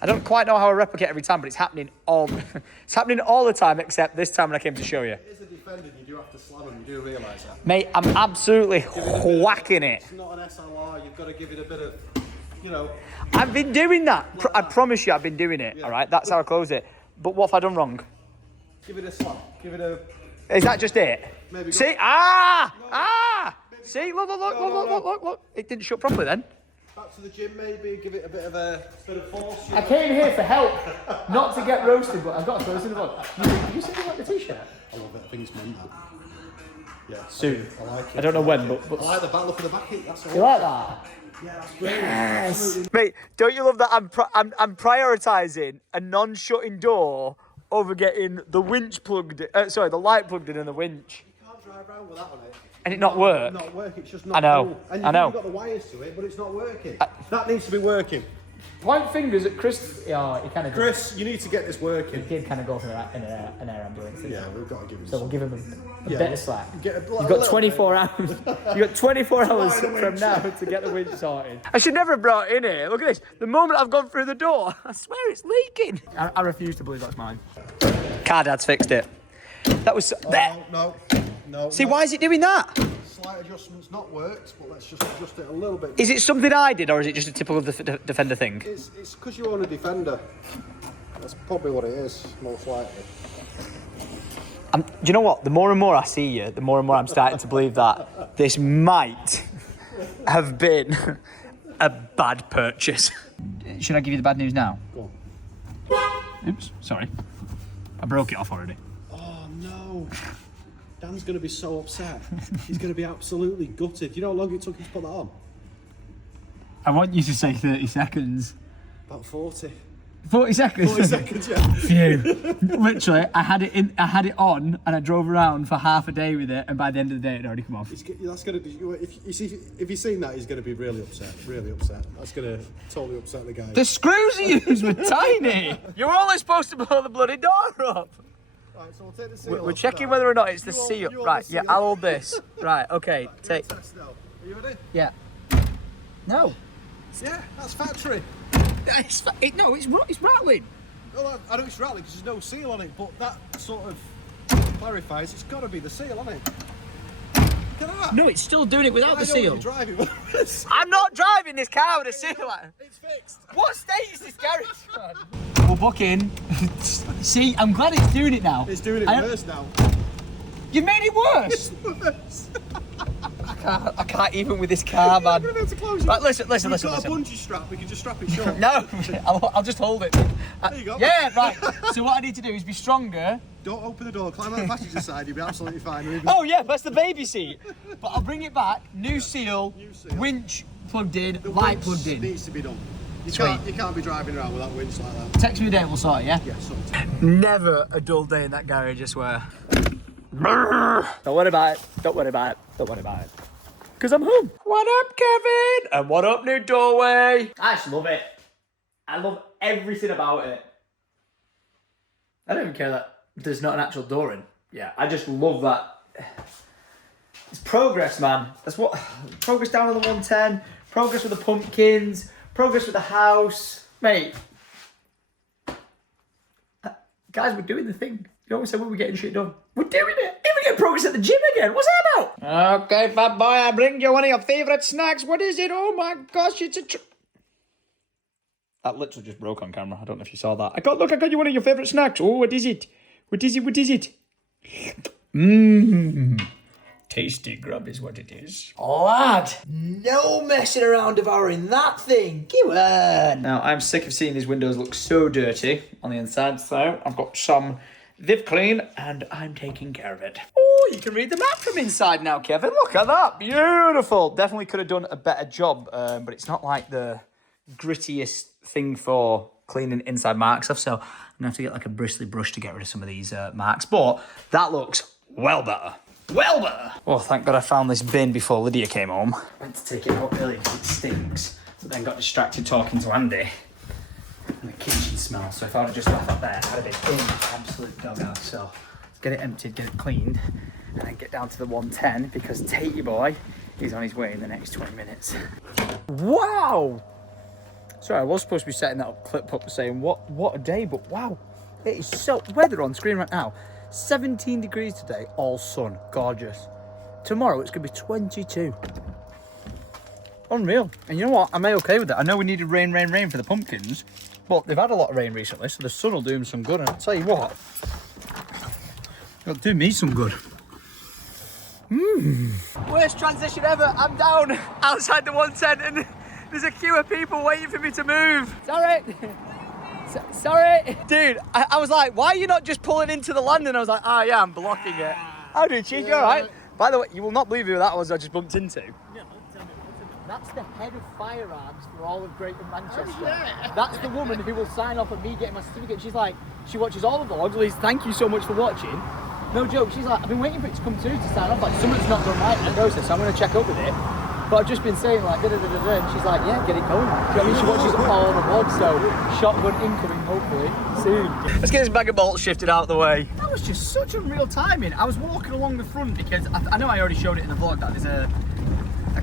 I don't quite know how I replicate every time, but it's happening all. It's happening all the time, except this time when I came to show you. It is a defender, you do have to slam him, you do realise that. Mate, I'm absolutely whacking it. It's not an SLR, you've got to give it a bit of, you know. I've been doing that. I promise you, I've been doing it. Yeah. All right, that's how I close it. But what have I done wrong? Give it a slap, give it a... Is that just it? Maybe go- See? See? Look. It didn't shut properly then. Back to the gym maybe, give it a bit of force. I came here for help, not to get roasted, but I've got to throw this in the vlog. You said you like the t-shirt? I love it, I think it's meant that. Yeah. Soon. I like it. I don't know when, but I like the battle for the back hit, that's all. you like that? Yeah, that's great. Yes. Mate, don't you love that I'm prioritising a non-shutting door over getting the winch plugged in, the light plugged in and the winch. You can't drive around with that on it. And it not work. Not work, it's just not I know, cool. And I know. you've got the wires to it, but it's not working. That needs to be working. Point fingers at Chris. Yeah, he kind of Chris, you need to get this working. He did kind of go for an air ambulance. didn't he? Yeah, we've got to give him So we'll give him a Yeah, bit of slack. You've You've got 24 hours. You've got 24 hours from now to get the winch sorted. I should never have brought it in here. Look at this. The moment I've gone through the door, I swear it's leaking. I refuse to believe that's mine. Car Dad's fixed it. That was... there. No. See, why is it doing that? Slight adjustments not worked, but let's just adjust it a little bit. Is it something I did, or is it just a typical Defender thing? It's because you own a Defender. That's probably what it is, most likely. Do you know what? The more and more I see you, the more and more I'm starting to believe that this might have been a bad purchase. Should I give you the bad news now? Go on. Oops, sorry. I broke it off already. Oh no. Dan's going to be so upset. He's going to be absolutely gutted. You know how long it took him to put that on? I want you to say 30 seconds. About 40. 40 seconds? 40 seconds, yeah. Phew. Literally, I had it on and I drove around for half a day with it, and by the end of the day it had already come off. That's going to, if he's seen that, he's going to be really upset. Really upset. That's going to totally upset the guy. The screws you used were tiny! You were only supposed to blow the bloody door up! Right, so we'll take the seal We're off checking now. whether or not it's the You hold- seal. you hold Right, the yeah, seal. I'll hold this. Right, okay, take. Test now. Are you ready? Yeah. No. Yeah, that's factory. No, it's rattling. Well, I know it's rattling because there's no seal on it, but that sort of clarifies it's got to be the seal, hasn't it? Look at that. No, it's still doing it without the I know seal. you're driving with this. I'm not driving this car with a seal on. It's fixed. What state is this garage? We'll book in. See, I'm glad it's doing it now. It's doing it worse now. You made it worse. Worse. I can't even with this car, man. You're going to be able to close it. Right, listen. We've got a bungee strap. We can just strap it short. No, I'll just hold it. There you go. Yeah, right. So what I need to do is be stronger. Don't open the door. Climb out the passenger side. You'll be absolutely fine. Oh yeah, that's the baby seat. But I'll bring it back. New seal. Winch plugged in. The Light winch plugged in. needs to be done. You Sweet. can't be driving around without winch like that. Text me a day, we'll sort it, yeah? Yeah, sort of. Never a dull day in that garage, I swear. Don't worry about it. Don't worry about it. Don't worry about it. Because I'm home. What up, Kevin? And what up, new doorway? I just love it. I love everything about it. I don't even care that there's not an actual door in. Yeah, I just love that. It's progress, man. That's what... Progress down on the 110. Progress with the pumpkins. Progress with the house. Mate. Guys, we're doing the thing. You always say when we're getting shit done. We're doing it. Even getting progress at the gym again. What's that about? Okay, fat boy, I bring you one of your favourite snacks. What is it? Oh my gosh, it's a... That literally just broke on camera. I don't know if you saw that. I got you one of your favourite snacks. Oh, what is it? What is it? Mmm. Tasty grub is what it is. Lad, no messing around devouring that thing. Give on. Now, I'm sick of seeing these windows look so dirty on the inside, so I've got some Viv Clean and I'm taking care of it. Oh, you can read the map from inside now, Kevin. Look at that. Beautiful. Definitely could have done a better job, but it's not like the grittiest thing for cleaning inside marks stuff, so I'm gonna have to get like a bristly brush to get rid of some of these marks, but that looks well better. Well better. Oh, thank God I found this bin before Lydia came home. Went to take it out early because it stinks, but then got distracted talking to Andy. And the kitchen smells, so if I would have just left that there, I'd have been in absolute doghouse. So let's get it emptied, get it cleaned, and then get down to the 110 because Tatey boy is on his way in the next 20 minutes. Wow! Sorry, I was supposed to be setting that clip up saying what a day, but wow, it is so weather on screen right now. 17 degrees today, all sun, gorgeous. Tomorrow it's gonna be 22. Unreal. And you know what? I'm okay with that. I know we needed rain for the pumpkins, but they've had a lot of rain recently, so the sun will do them some good. And I'll tell you what, it'll do me some good. Worst transition ever. I'm down outside the 110 and there's a queue of people waiting for me to move. Sorry. Sorry. Dude, I was like, why are you not just pulling into the landing? I was like, yeah, I'm blocking it. How do you cheat? You all right? By the way, you will not believe who that was I just bumped into. That's the head of firearms for all of Greater Manchester. Oh, yeah. That's the woman who will sign off on me getting my certificate. She's like, she watches all the vlogs. Liz, thank you so much for watching. No joke. She's like, I've been waiting for it to come through to sign off. Like, something's not done right in the process, so I'm going to check up with it. But I've just been saying like, da-da-da-da-da, and she's like, yeah, get it going. Do you know what I mean? She watches all the vlogs, so shotgun incoming, hopefully, soon. Let's get this bag of bolts shifted out of the way. That was just such unreal timing. I was walking along the front because I know I already showed it in the vlog that there's a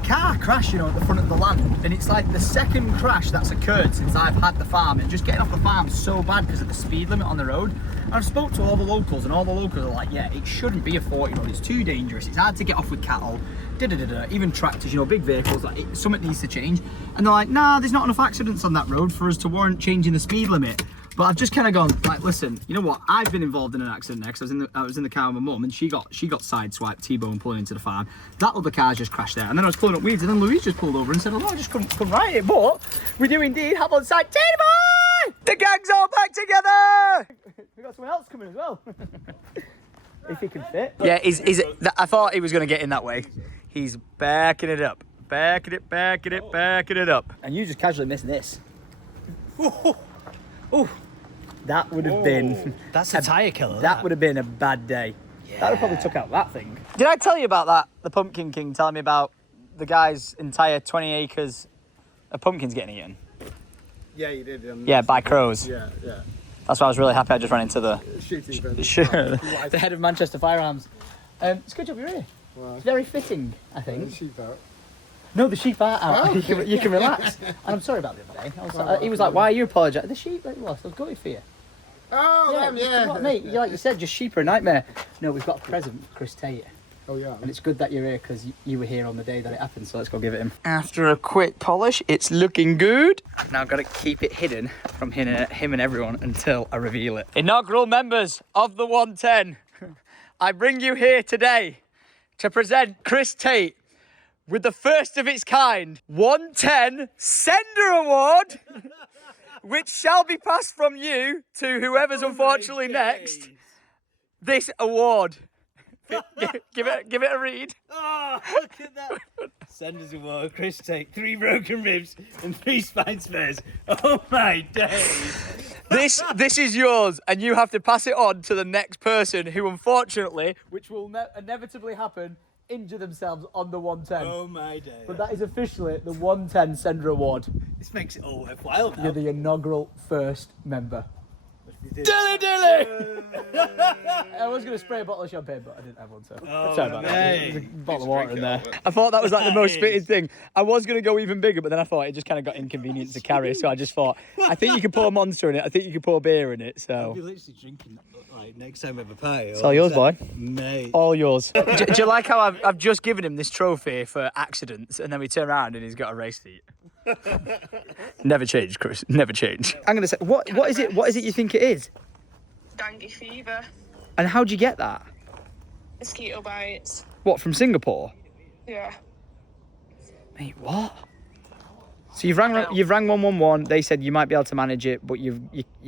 car crash, you know, at the front of the land, and it's like the second crash that's occurred since I've had the farm, and just getting off the farm is so bad because of the speed limit on the road. And I've spoke to all the locals, and all the locals are like, yeah, it shouldn't be a 40 road, it's too dangerous, it's hard to get off with cattle, even tractors, you know, big vehicles, like something needs to change. And they're like, nah, there's not enough accidents on that road for us to warrant changing the speed limit. But I've just kind of gone, like, listen, you know what? I've been involved in an accident next. I was in the car with my mum, and she got sideswiped, T-bone pulling into the farm. That other car just crashed there, and then I was pulling up weeds, and then Louise just pulled over and said, oh, I just couldn't write it. But we do indeed have on site, T-boy! The gang's all back together! We got someone else coming as well. if he can fit. Yeah, I thought he was going to get in that way. He's backing it up. Backing it up. And you just casually missed this. Ooh. That would have been... That's a tyre killer. That would have been a bad day. Yeah. That would have probably took out that thing. Did I tell you about that? The Pumpkin King telling me about the guy's entire 20 acres of pumpkins getting eaten? Yeah, you did. Yeah, by crows. Yeah. That's why I was really happy I just ran into the Shooting the head of Manchester Firearms. It's a good job you're here. Wow. It's very fitting, I think. Sheep out. No, the sheep are out. Oh, okay. You can relax. And I'm sorry about the other day. He was like, "Why are you apologising?" The sheep, I was gutted for you. Oh, yeah. Mate, like you said, just sheep are a nightmare. No, we've got a present for Chris Tate. Oh, yeah. And it's good that you're here because you were here on the day that it happened, so let's go give it him. After a quick polish, it's looking good. I've now got to keep it hidden from him and everyone until I reveal it. Inaugural members of the 110, I bring you here today to present Chris Tate with the first of its kind 110 Sender Award, which shall be passed from you to whoever's unfortunately next. This award. Give it a read. Oh, look at that. Senders Award, Chris Tate, 3 broken ribs and 3 spine spares. Oh my days. This is yours, and you have to pass it on to the next person who, unfortunately, which will inevitably happen, injure themselves on the 110. Oh my days. But that is officially the 110 Sender Award. This makes it all worthwhile now. You're the inaugural first member. Dilly! I was going to spray a bottle of champagne, but I didn't have one, so Oh, sorry about that. mate. There's a bottle of water in there. I thought that was like the most fitting thing. I was going to go even bigger, but then I thought it just kind of got inconvenient to carry, so I just thought, I think you could pour a Monster in it, I think you could pour beer in it, I'll so... be literally drinking like next time we have a pie. It's all yours, boy. Mate. All yours. do you like how I've just given him this trophy for accidents, and then we turn around and he's got a race seat? Never change, Chris. Never change. I'm going to say, what is it? What is it you think it is? Dengue fever, And how'd you get that? mosquito bites. What, from Singapore? Yeah. Mate, what? So you've rang 111. They said you might be able to manage it, but you've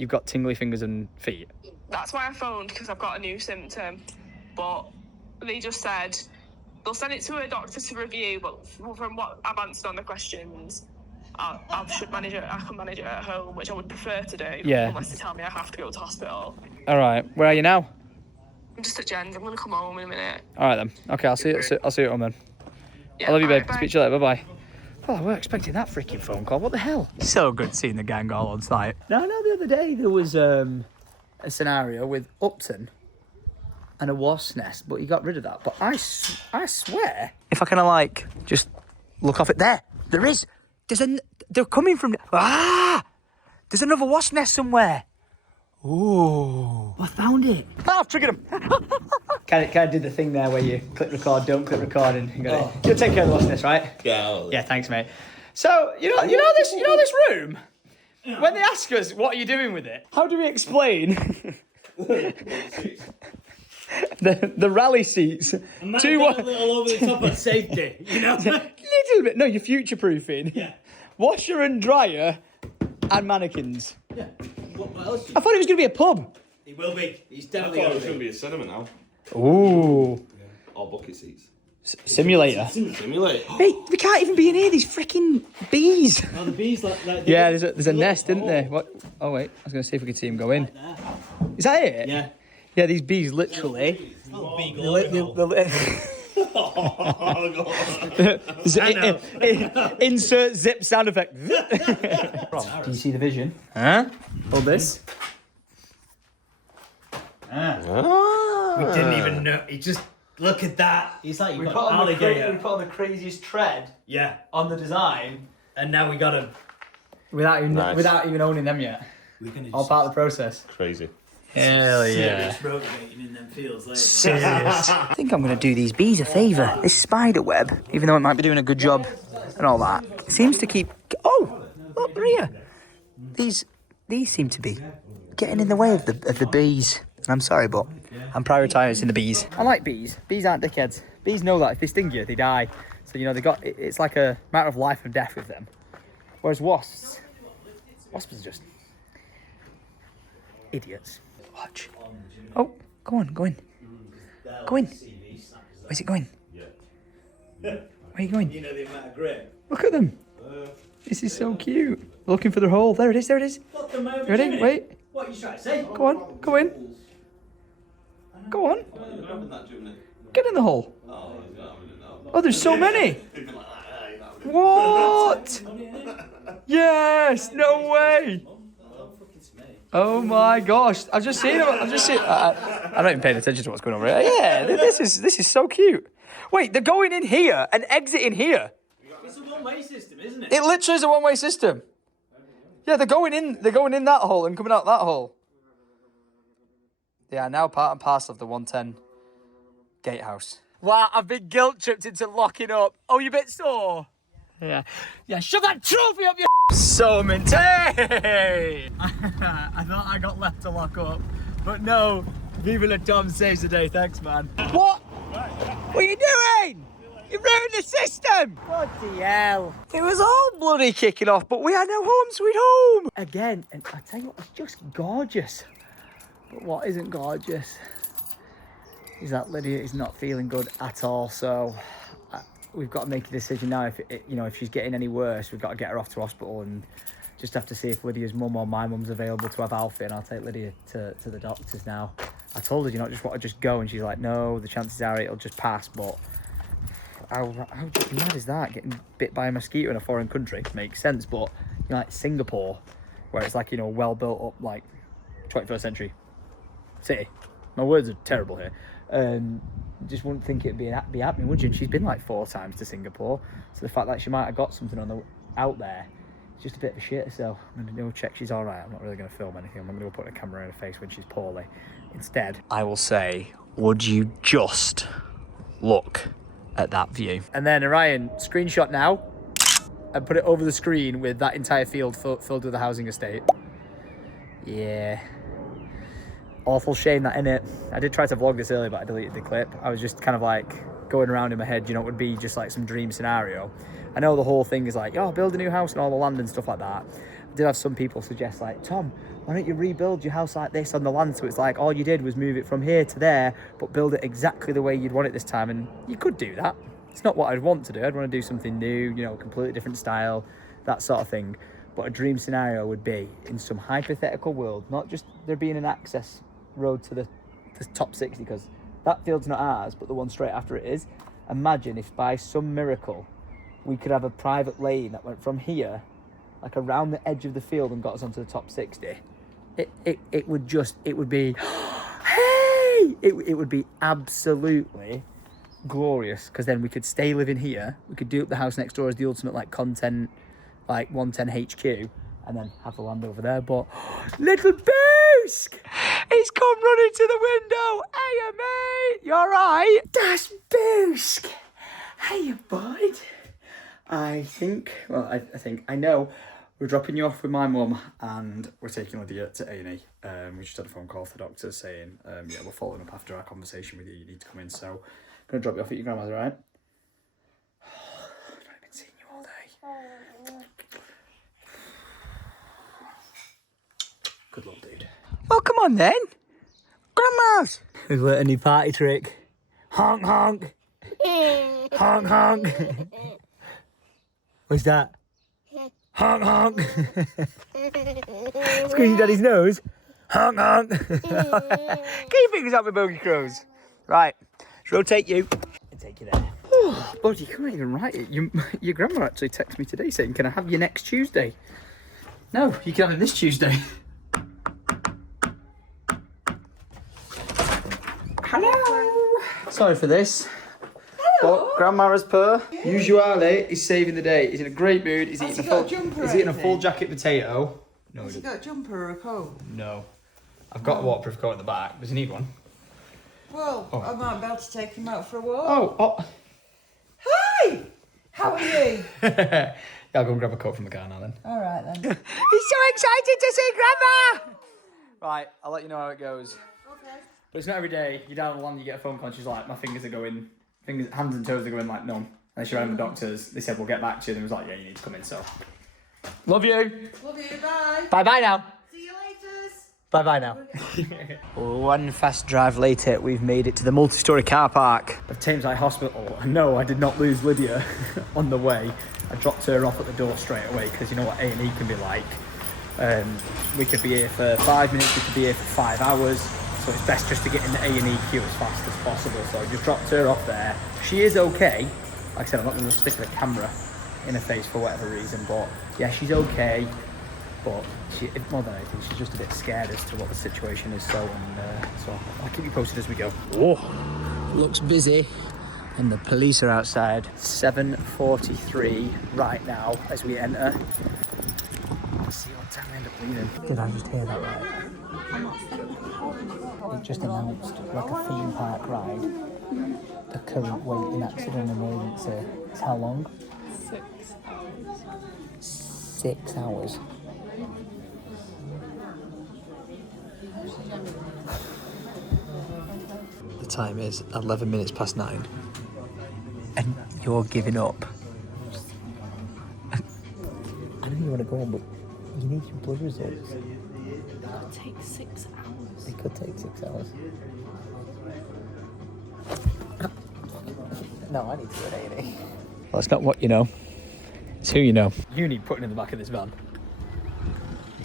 got tingly fingers and feet. That's why I phoned, because I've got a new symptom. But they just said they'll send it to a doctor to review, but from what I've answered on the questions, I should manage it. I can manage it at home, which I would prefer to do. Yeah. Unless they tell me I have to go to hospital. All right. Where are you now? I'm just at Jen's. I'm going to come home in a minute. All right then. Okay, I'll see you at home then. Yeah, I love you, babe. bye. Speak to you later. Bye bye. Oh, I weren't expecting that freaking phone call. What the hell? So good seeing the gang all on site. No, the other day there was a scenario with Upton and a wasp nest, but he got rid of that. But I swear, if I can just look off it there is. They're coming from. There's another wasp nest somewhere. Ooh. I found it. I've triggered him. Kind of did the thing there where you click record, don't click record, and you got it. You'll take care of the wasp nest, right? Yeah. Yeah, thanks, mate. So you know this room. When they ask us what are you doing with it, how do we explain the rally seats to a little over the top of safety, you know? little bit. No, you're future proofing. Yeah. Washer and dryer and mannequins. Yeah. What else? I thought it was going to be a pub. He will be. He's I definitely thought it going was to going to be. be a cinema now. Ooh. Or bucket seats. Simulator. Simulate. Mate, we can't even be in here. These freaking bees. Oh, the bees like Yeah, there's a nest, isn't there? What? Oh wait, I was going to see if we could see him go in. Is that it? Yeah. Yeah, these bees literally. Oh, bee glory. Insert zip sound effect. Do you see the vision? Huh? Hold this. We didn't even know. He just look at that. He's like you've got an alligator. We put on the craziest tread Yeah. on the design And now we got him. without even Nice. owning them yet. We're gonna All part of the process. Crazy. Hell yeah. serious rotating in them fields later. Serious. I think I'm going to do these bees a favour. This spider web, even though it might be doing a good job and all that, seems to keep... Oh, look, Maria. These seem to be getting in the way of the bees. I'm sorry, but I'm prioritising the bees. I like bees. Bees aren't dickheads. Bees know that if they sting you, they die. So, you know, it's like a matter of life and death with them. Whereas wasps are just idiots. Watch. Oh, go on. going? Where's it going? Where are you going? You know the amount of grip. Look at them. This is so cute. Looking for the hole. There it is. There it is. Put them over. Ready? Jimmy. Wait. What are you trying to say? Go on. Go in. Go on. You're grabbing that, Jimmy. Get in the hole. Oh, he's not having it now. Oh, there's so many. He's been like, ah, he's not having it. What? Yes. No way. Oh my gosh! I've just seen them. I've just seen. I'm not even paying attention to what's going on here. Yeah, this is so cute. Wait, they're going in here and exiting here. It's a one-way system, isn't it? It literally is a one-way system. Yeah, they're going in. They're going in that hole and coming out that hole. They are now part and parcel of the 110 gatehouse. Wow, I've been guilt tripped into locking up. Oh, you a bit sore? Yeah. Yeah, shove that trophy up your so minty! I thought I got left to lock up, but no. Viva la Tom saves the day. Thanks, man. What? What are you doing? You ruined the system! Bloody hell. It was all bloody kicking off, but we had no home sweet home! Again, and I tell you what, it's just gorgeous. But what isn't gorgeous is that Lydia is not feeling good at all, so we've got to make a decision now. If she's getting any worse, we've got to get her off to hospital and just have to see if Lydia's mum or my mum's available to have Alfie, and I'll take Lydia to the doctors now. I told her, do you not just want to just go? And she's like, no, the chances are it'll just pass, but how mad is that? Getting bit by a mosquito in a foreign country makes sense, but like Singapore, where it's like, well built up, like 21st century city. My words are terrible here. Just wouldn't think it'd be happening, would you? And she's been like 4 times to Singapore, so the fact that she might have got something out there, it's just a bit of a shit. So I'm gonna go check she's all right. I'm not really gonna film anything. I'm gonna go put a camera in her face when she's poorly. Instead, I will say, would you just look at that view? And then Orion, screenshot now, and put it over the screen with that entire field filled with a housing estate. Yeah. Awful shame that, innit? I did try to vlog this earlier, but I deleted the clip. I was just kind of like going around in my head, it would be just like some dream scenario. I know the whole thing is like, oh, build a new house and all the land and stuff like that. I did have some people suggest like, Tom, why don't you rebuild your house like this on the land, so it's like all you did was move it from here to there, but build it exactly the way you'd want it this time. And you could do that. It's not what I'd want to do. I'd want to do something new, completely different style, that sort of thing. But a dream scenario would be in some hypothetical world, not just there being an access road to the top 60, because that field's not ours, but the one straight after it is. Imagine if by some miracle we could have a private lane that went from here, like around the edge of the field, and got us onto the top 60. It would be, hey! It would be absolutely glorious, because then we could stay living here. We could do up the house next door as the ultimate like content, like 110 HQ, and then have the land over there. But little Boosk, he's come running to the window. Hey, mate, you all right? That's Boosk. Hey, bud. I know we're dropping you off with my mum, and we're taking Lydia to A&E. We just had a phone call for the doctor saying, yeah, we're following up after our conversation with you. You need to come in, so I'm going to drop you off at your grandma's, all right? I've not been seeing you all day. Good luck, dude. Well, come on then. Grandma's. We've learnt a new party trick. Honk, honk. Honk, honk. What's that? Honk, honk. Squeezing daddy's nose. Honk, honk. Get your fingers out with bogey crows. Right, let's rotate you and take you there. Oh, buddy, you can't even write it. Your grandma actually texted me today saying, can I have you next Tuesday? No, you can have it this Tuesday. Hello. Sorry for this. Hello. But Grandma, as per usuale, is saving the day. He's in a great mood. He's eating a full jacket potato. No, Has he got a jumper or a coat? No. I've got a waterproof coat at the back. Does he need one? Well, I might be able to take him out for a walk. Oh. Hi! How are you? Yeah, I'll go and grab a coat from the car now then. All right then. He's so excited to see Grandma! Right, I'll let you know how it goes. Okay. But it's not every day. You're down the land, you get a phone call, and she's like, my fingers are going, hands and toes are going like numb. And she rang the doctors. They said, we'll get back to you. And it was like, yeah, you need to come in, so. Love you. Love you, bye. Bye-bye now. See you later. Bye-bye now. One fast drive later, we've made it to the multi-storey car park of Thameside Hospital. And no, I did not lose Lydia on the way. I dropped her off at the door straight away because you know what A&E can be like. We could be here for 5 minutes, we could be here for 5 hours. So it's best just to get in the A&E queue as fast as possible. So I just dropped her off there. She is okay. Like I said, I'm not going to stick a camera in her face for whatever reason, but yeah, she's okay. But she, more than anything, she's just a bit scared as to what the situation is. So I'll keep you posted as we go. Oh, looks busy, and the police are outside. 7:43 right now as we enter. Let's see what time we end up leaving. Did I just hear that right? It just announced like a theme park ride. The current wait in accident emergency is how long? 6 hours. 6 hours. The time is 11 minutes past 9. And you're giving up. I know you want to go on, but you need your blood results. It could take 6 hours. It could take 6 hours. No, I need to go to A&E. Well, it's not what you know. It's who you know. You need putting in the back of this van.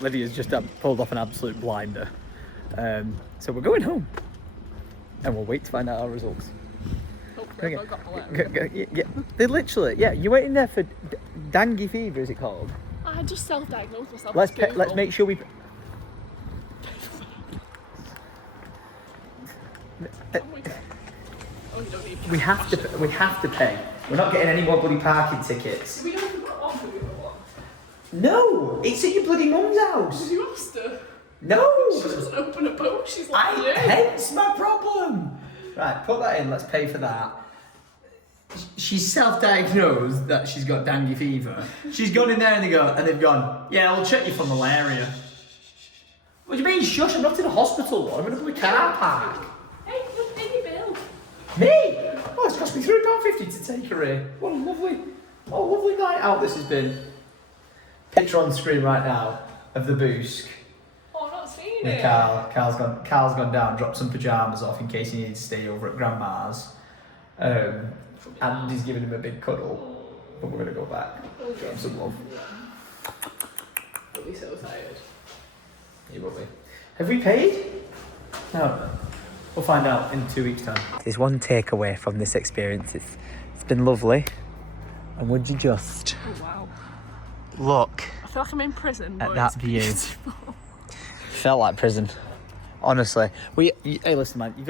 Lydia's just pulled off an absolute blinder. So we're going home. And we'll wait to find out our results. Hopefully I got the letter. Yeah, they literally, yeah, you're waiting there for dengue fever, is it called? I just self-diagnosed myself. Let's make sure we... Oh, you don't need We have to pay. We're not getting any more bloody parking tickets. We don't even got off with the other one. No, it's at your bloody mum's house. You asked her. No. She doesn't open a boat. She's like, yeah. Hence my problem. Right, put that in. Let's pay for that. She's self-diagnosed that she's got dengue fever. She's gone in there and they've gone, yeah, we'll check you for malaria. What do you mean, shush? I'm not in a hospital. I'm in a bloody car park. Hey, look, pay your bill. Me? Oh, it's cost me £3.50 to take her here. What a lovely night out this has been. Picture on the screen right now of the Boosk. Oh, I'm not seeing With it. Carl's gone down, dropped some pyjamas off in case he needed to stay over at Grandma's. And he's giving him a big cuddle. But we're going to go back. Show him some love. I'll be so tired. He will be. Have we paid? No. We'll find out in 2 weeks' time. There's one takeaway from this experience. It's been lovely. And would you just Oh, wow. look I feel like I'm in prison. at that view? Felt like prison. Honestly, hey, listen, man. You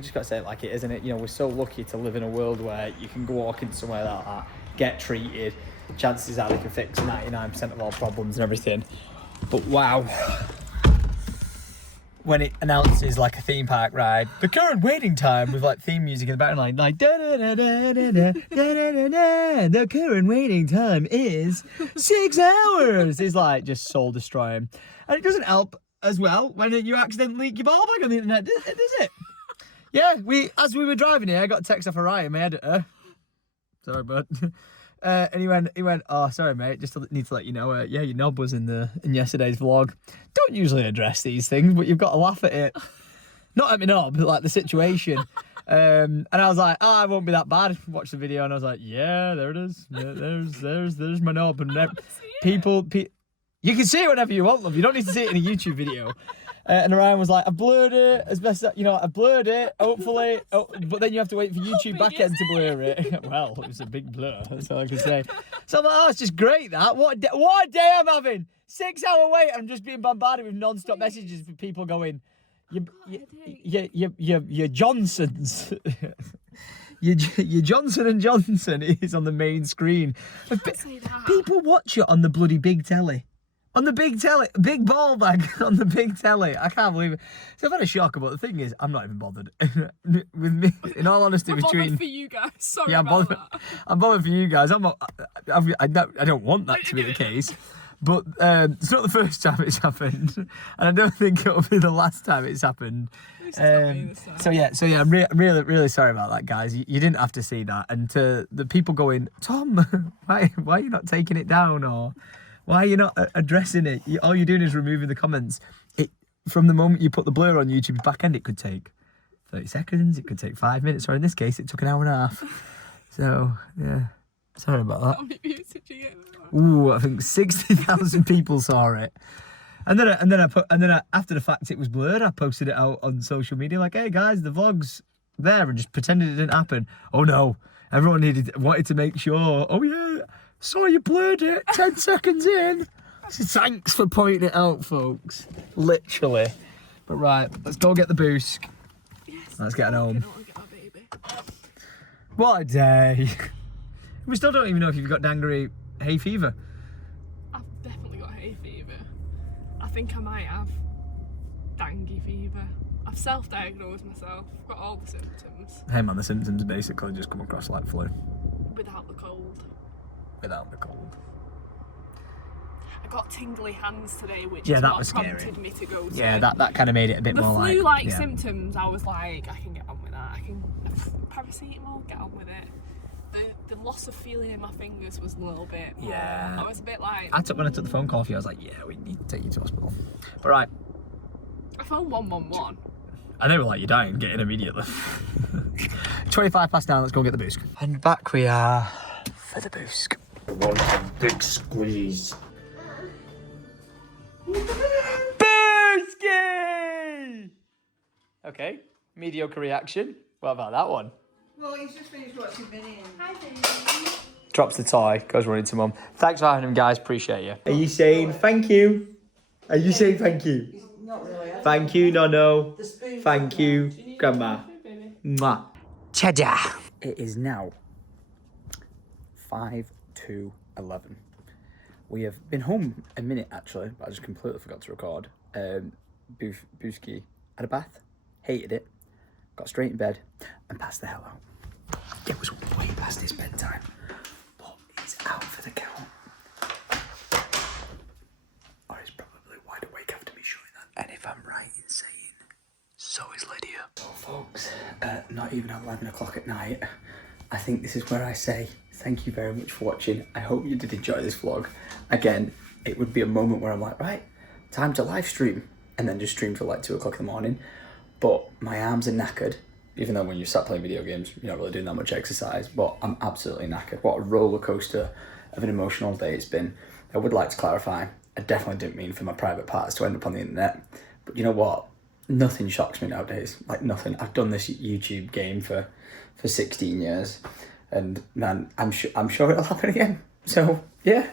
just got to say it like it, isn't it? You know, we're so lucky to live in a world where you can go walk into somewhere like that, get treated. Chances are they can fix 99% of all problems and everything. But wow, when it announces like a theme park ride, the current waiting time with like theme music in the background, like da da da da da da da da. The current waiting time is 6 hours. Is like just soul destroying, and it doesn't help as well when you accidentally leak your ball bag on the internet, does it? Yeah, as we were driving here, I got a text off Ryan, my editor. Sorry, bud. And he went, oh, sorry, mate, just need to let you know, yeah, your knob was in yesterday's vlog. Don't usually address these things, but you've got to laugh at it. Not at my knob, but like the situation. And I was like, oh, it won't be that bad. Watch the video, and I was like, yeah, there it is. There's my knob. And people, you can see it whenever you want, love. You don't need to see it in a YouTube video. And Ryan was like, I blurred it as best as, I blurred it, hopefully. But then you have to wait for YouTube backend to blur it. Well, it was a big blur, that's all I can say. So I'm like, oh, it's just great, that. What a day I'm having. 6 hour wait, I'm just being bombarded with non-stop messages for people going, your Johnsons. your Johnson & Johnson is on the main screen. People watch it on the bloody big telly. On the big telly, big ball bag on the big telly. I can't believe it. So I've had a shock, but the thing is, I'm not even bothered. With me, in all honesty, bothered for you guys. Sorry I'm about bothered. that. I'm bothered for you guys. I don't want that to be the case. But it's not the first time it's happened, and I don't think it'll be the last time it's happened. So yeah, I'm really sorry about that, guys. You didn't have to see that, and to the people going, Tom, why are you not taking it down, or why are you not addressing it? All you're doing is removing the comments. from the moment you put the blur on YouTube's back end, it could take 30 seconds, it could take 5 minutes, or in this case, it took an hour and a half. So, yeah. Sorry about that. How many views did you get? Ooh, I think 60,000 people saw it. And then after the fact it was blurred, I posted it out on social media like, hey guys, the vlog's there, and just pretended it didn't happen. Oh no, everyone wanted to make sure. Oh yeah, saw you blurred it 10 seconds in. Thanks for pointing it out, folks. Literally. But right, let's go get the boost. Yes. Let's get home. I want to get my baby. What a day. We still don't even know if you've got dangry hay fever. I've definitely got hay fever. I think I might have dengue fever. I've self-diagnosed myself. I've got all the symptoms. Hey man, the symptoms basically just come across like flu. Without the cold. Without the cold. I got tingly hands today, which Yeah, is that what was scary. prompted me to go to. Yeah, that kind of made it a bit the more like... flu-like yeah. symptoms, I was like, I can get on with that. I can... Paracetamol, get on with it. The loss of feeling in my fingers was a little bit... Yeah. I was a bit like... When I took the phone call for you, I was like, yeah, we need to take you to hospital. But right. I phoned 111. And they were like, you're dying, get in immediately. 25 past 9, let's go get the boost. And back we are for the boost. One big squeeze. Booski! Okay, mediocre reaction. What about that one? Well, he's just finished watching Minions. Hi, baby. Drops the toy, goes running to mum. Thanks for having him, guys, appreciate you. Are you saying thank you? Are you saying thank you? He's not really. Thank you, Nono. The spoon. Thank you, Grandma. Mwah. Ta-da! It is now 5 to 11. We have been home a minute, actually, but I just completely forgot to record. Booski had a bath, hated it, got straight in bed, and passed the hell out. It was way past his bedtime, but he's out for the count. Or he's probably wide awake after me showing that. And if I'm right in saying, so is Lydia. So folks, not even at 11 o'clock at night, I think this is where I say thank you very much for watching. I hope you did enjoy this vlog. Again, it would be a moment where I'm like, right, time to live stream, and then just stream till like 2 o'clock in the morning. But my arms are knackered, even though when you start playing video games, you're not really doing that much exercise, but I'm absolutely knackered. What a roller coaster of an emotional day it's been. I would like to clarify, I definitely didn't mean for my private parts to end up on the internet, but you know what? Nothing shocks me nowadays, like nothing. I've done this YouTube game for 16 years, and man, I'm sure it'll happen again. So yeah,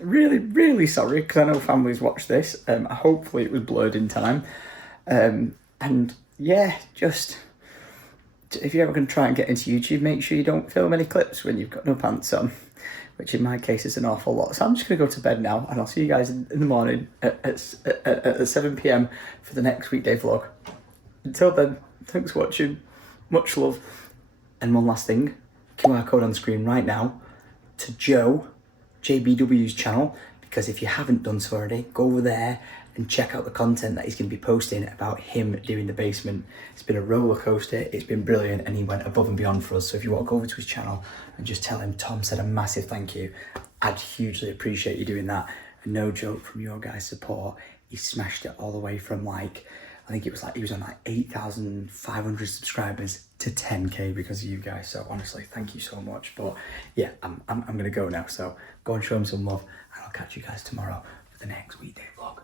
really, really sorry, because I know families watch this. Hopefully it was blurred in time. And yeah, just, if you're ever going to try and get into YouTube, make sure you don't film any clips when you've got no pants on, which in my case is an awful lot. So I'm just going to go to bed now, and I'll see you guys in the morning at 7 PM for the next weekday vlog. Until then, thanks for watching, much love. And one last thing, QR code on the screen right now to JBW's channel, because if you haven't done so already, go over there and check out the content that he's going to be posting about him doing the basement. It's been a roller coaster, it's been brilliant, and he went above and beyond for us. So if you walk over to his channel and just tell him Tom said a massive thank you, I'd hugely appreciate you doing that. And no joke, from your guys' support, he smashed it all the way from like, I think it was like, he was on like 8,500 subscribers to 10K because of you guys. So honestly, thank you so much. But yeah, I'm gonna go now. So go and show him some love, and I'll catch you guys tomorrow for the next weekday vlog.